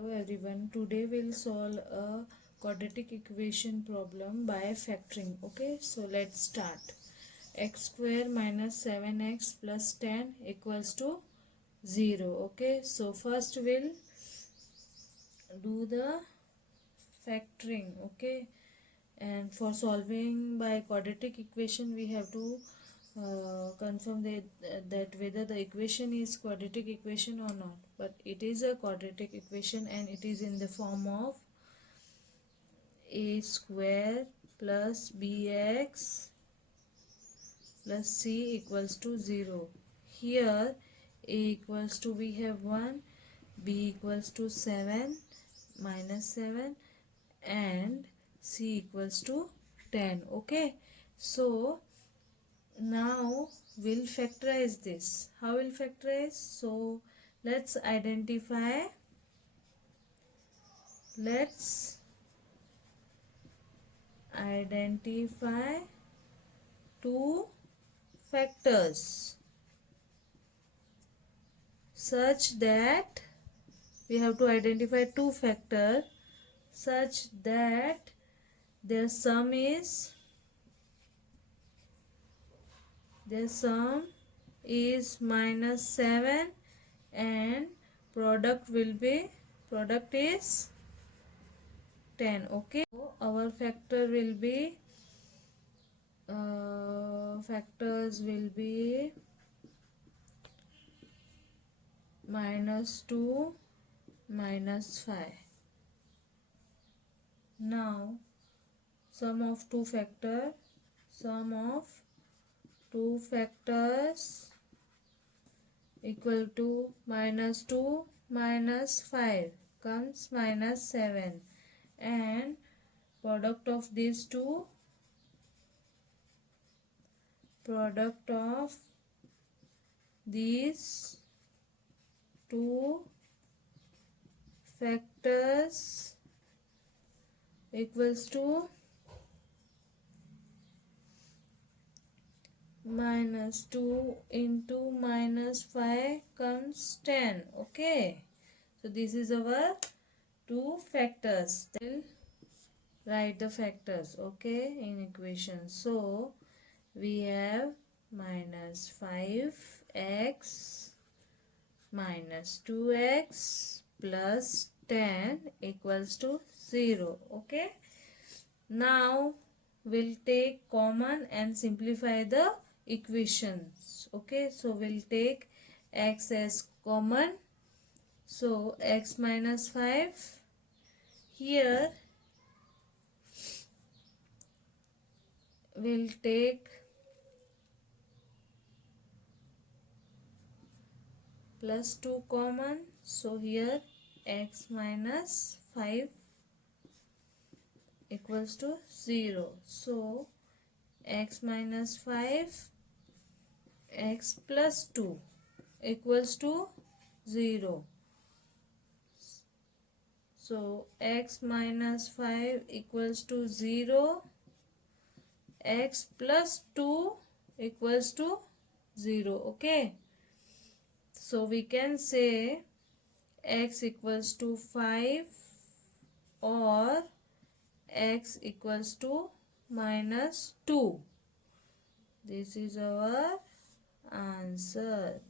Hello everyone, today we'll solve a quadratic equation problem by factoring. Okay, so let's start. X square minus 7x plus 10 equals to 0. Okay, so first we'll do the factoring. Okay, and for solving by quadratic equation we have to confirm that whether the equation is quadratic equation or not, but it is a quadratic equation and it is in the form of a square plus bx plus c equals to 0. Here a equals to, we have 1, b equals to 7 minus 7 and c equals to 10. Okay, so now we'll factorize this. How will factorize? So let's identify two factors such that we have to identify two factors such that their sum is minus 7 and product is 10. Okay, so our factors will be minus 2 minus 5. Now sum of two factors equal to minus 2 minus 5 comes minus 7 and product of these two factors equals to minus 2 into minus 5 comes 10. Okay, so this is our two factors. We'll write the factors, okay, in equation. So we have minus 5x minus 2x plus 10 equals to 0. Okay, now we'll take common and simplify the equations. Okay, so we'll take x as common. So x minus 5, here we'll take plus 2 common, so here x minus 5 equals to 0. So x minus 5 x plus 2 equals to 0. So x minus 5 equals to 0, x plus 2 equals to 0. Okay, so we can say x equals to 5 or x equals to minus 2. This is our answer.